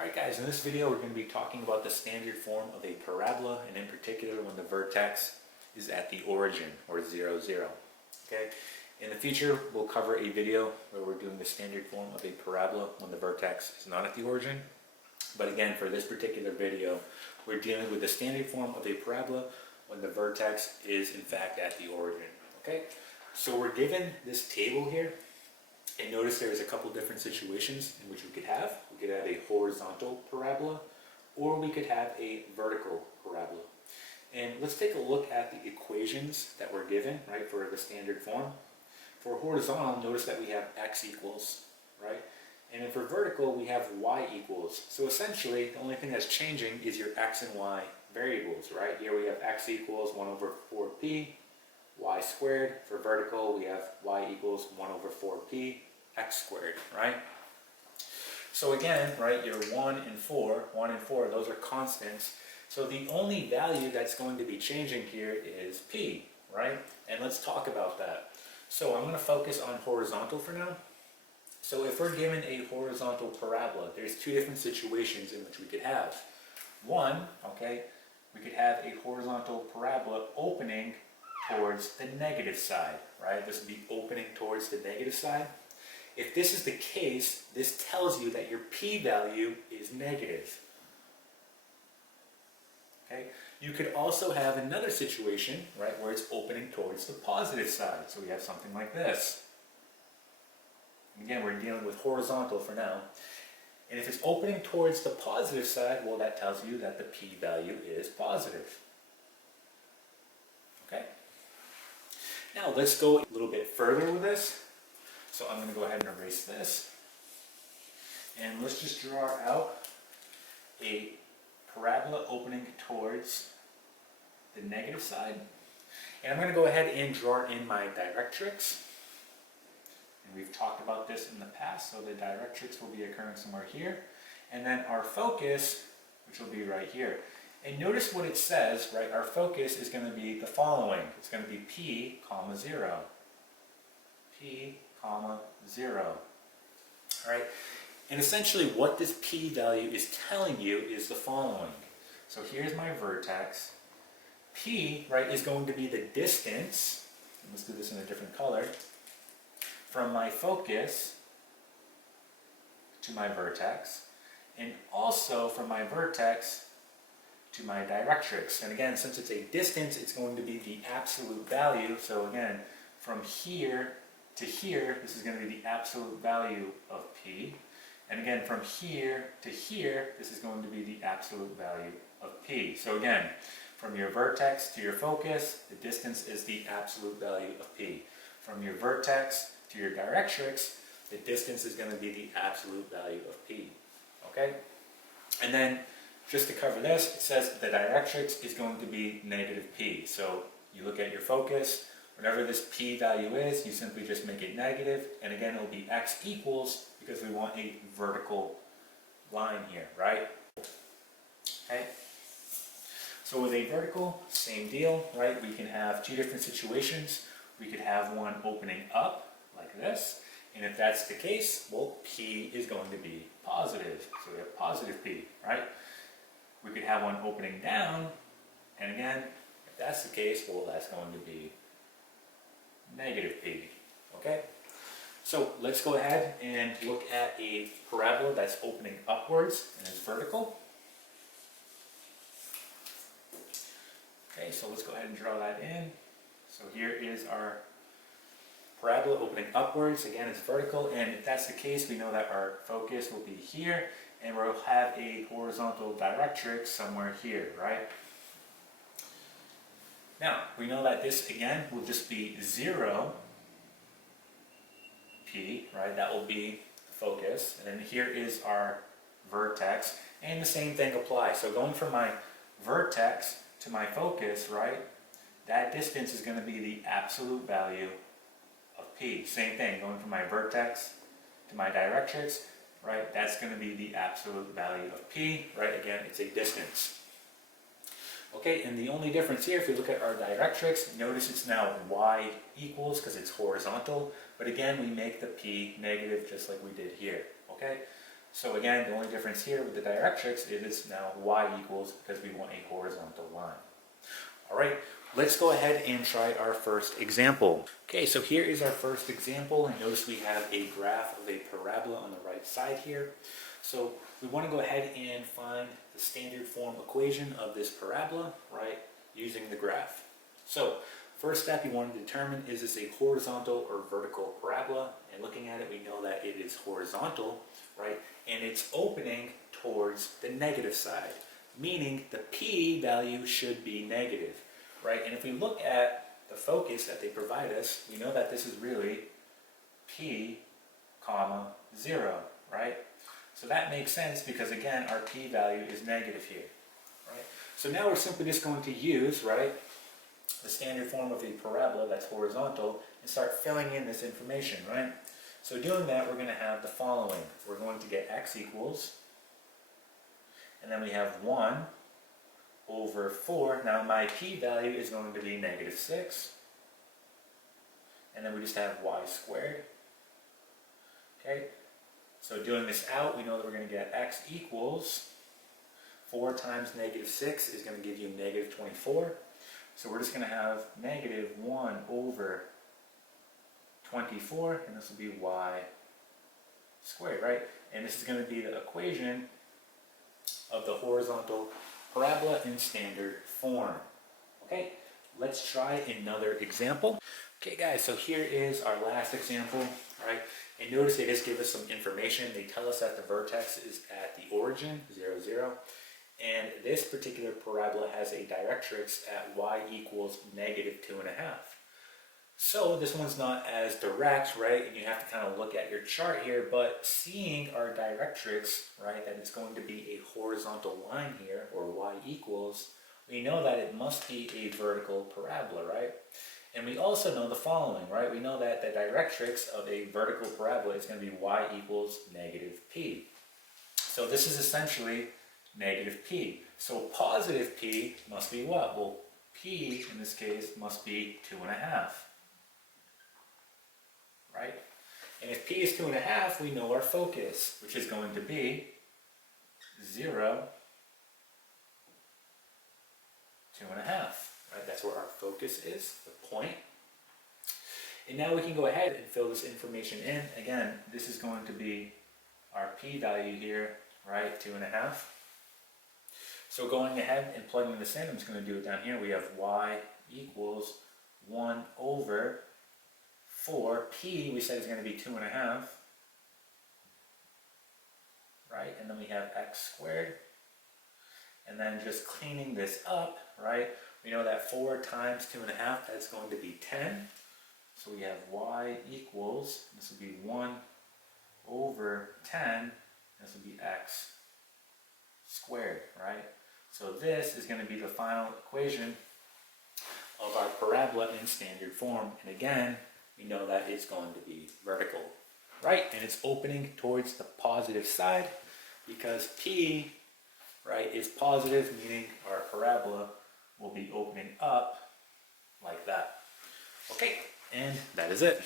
Alright guys, in this video we're going to be talking about the standard form of a parabola, and in particular when the vertex is at the origin, or 0, 0. Okay? In the future we'll cover a video where we're doing the standard form of a parabola when the vertex is not at the origin. But again, for this particular video, we're dealing with the standard form of a parabola when the vertex is in fact at the origin. Okay? So we're given this table here. And notice there's a couple different situations in which we could have. We could have a horizontal parabola, or we could have a vertical parabola. And let's take a look at the equations that were given, right, for the standard form. For horizontal, notice that we have x equals, right? And then for vertical, we have y equals. So essentially, the only thing that's changing is your x and y variables, right? Here we have x equals 1 over 4p, y squared. For vertical, we have y equals 1 over 4p, x squared, right? So again, right, your 1 and 4, those are constants. So the only value that's going to be changing here is p, right? And let's talk about that. So I'm going to focus on horizontal for now. So if we're given a horizontal parabola, there's two different situations in which we could have. One, okay, we could have a horizontal parabola opening towards the negative side, right? This would be opening towards the negative side. If this is the case, this tells you that your p-value is negative. Okay? You could also have another situation, right, where it's opening towards the positive side. So we have something like this. Again, we're dealing with horizontal for now. And if it's opening towards the positive side, well, that tells you that the p-value is positive. Okay? Now, let's go a little bit further with this. So I'm going to go ahead and erase this. And let's just draw out a parabola opening towards the negative side. And I'm going to go ahead and draw in my directrix. And we've talked about this in the past, so the directrix will be occurring somewhere here. And then our focus, which will be right here. And notice what it says, right? Our focus is going to be the following. It's going to be p, comma, 0. P, comma, 0. All right? And essentially what this p-value is telling you is the following. So here's my vertex. P, right, is going to be the distance, and let's do this in a different color, from my focus to my vertex, and also from my vertex to my directrix. And again, since it's a distance, it's going to be the absolute value. So again, from here to here, this is going to be the absolute value of p. And again, from here to here, this is going to be the absolute value of p. So again, from your vertex to your focus, the distance is the absolute value of p. From your vertex to your directrix, the distance is going to be the absolute value of p. Okay? And then, just to cover this, it says the directrix is going to be negative p. So you look at your focus, whatever this p value is, you simply just make it negative, and again it will be x equals, because we want a vertical line here, right? Okay? So with a vertical, same deal, right? We can have two different situations. We could have one opening up, like this, and if that's the case, well, p is going to be positive. So we have positive p, right? We could have one opening down, and again, if that's the case, well, that's going to be negative p, okay? So let's go ahead and look at a parabola that's opening upwards and is vertical. Okay, so let's go ahead and draw that in. So here is our parabola opening upwards. Again, it's vertical, and if that's the case, we know that our focus will be here, and we'll have a horizontal directrix somewhere here, right? Now, we know that this, again, will just be 0 p, right? That will be the focus. And then here is our vertex. And the same thing applies. So going from my vertex to my focus, right? That distance is going to be the absolute value of p. Same thing, going from my vertex to my directrix, right? That's going to be the absolute value of p, right? Again, it's a distance. Okay, and the only difference here, if we look at our directrix, notice it's now y equals because it's horizontal, but again, we make the p negative just like we did here, okay? So again, the only difference here with the directrix is it's now y equals because we want a horizontal line. All right, let's go ahead and try our first example. Okay, so here is our first example, and notice we have a graph of a parabola on the right side here. So we want to go ahead and find the standard form equation of this parabola, right, using the graph. So first step you want to determine, is this a horizontal or vertical parabola? And looking at it, we know that it is horizontal, right, and it's opening towards the negative side, meaning the p value should be negative, right? And if we look at the focus that they provide us, we know that this is really p comma 0, right? So that makes sense because again our p value is negative here, right? So now we're simply just going to use, right, the standard form of a parabola that's horizontal and start filling in this information, right? So doing that, we're going to have the following. We're going to get x equals, and then we have 1 over 4. Now my p value is going to be negative 6. And then we just have y squared. Okay, so doing this out, we know that we're going to get x equals 4 times negative 6 is going to give you negative 24. So we're just going to have negative 1 over 24, and this will be y squared, right? And this is going to be the equation of the horizontal parabola in standard form. Okay, let's try another example. Okay guys, so here is our last example, right? And notice they just give us some information. They tell us that the vertex is at the origin, 0, 0. And this particular parabola has a directrix at y equals negative 2.5. So this one's not as direct, right? And you have to kind of look at your chart here, but seeing our directrix, right, that it's going to be a horizontal line here, or y equals, we know that it must be a vertical parabola, right? And we also know the following, right? We know that the directrix of a vertical parabola is going to be y equals negative p. So this is essentially negative p. So positive p must be what? Well, p in this case must be 2.5. Right? And if p is 2.5, we know our focus, which is going to be 0, 2.5. Right? That's where our focus is, the point. And now we can go ahead and fill this information in. Again, this is going to be our p value here, right? 2.5. So going ahead and plugging this in, I'm just going to do it down here. We have y equals 1 over 4. P we said is going to be 2.5. Right? And then we have x squared. And then just cleaning this up, right? We know that 4 times 2.5, that's going to be 10. So we have y equals, this will be 1 over 10. This will be x squared, right? So this is going to be the final equation of our parabola in standard form. And again, we know that it's going to be vertical, right? And it's opening towards the positive side because p, right, is positive, meaning our parabola will be opening up like that. Okay, and that is it.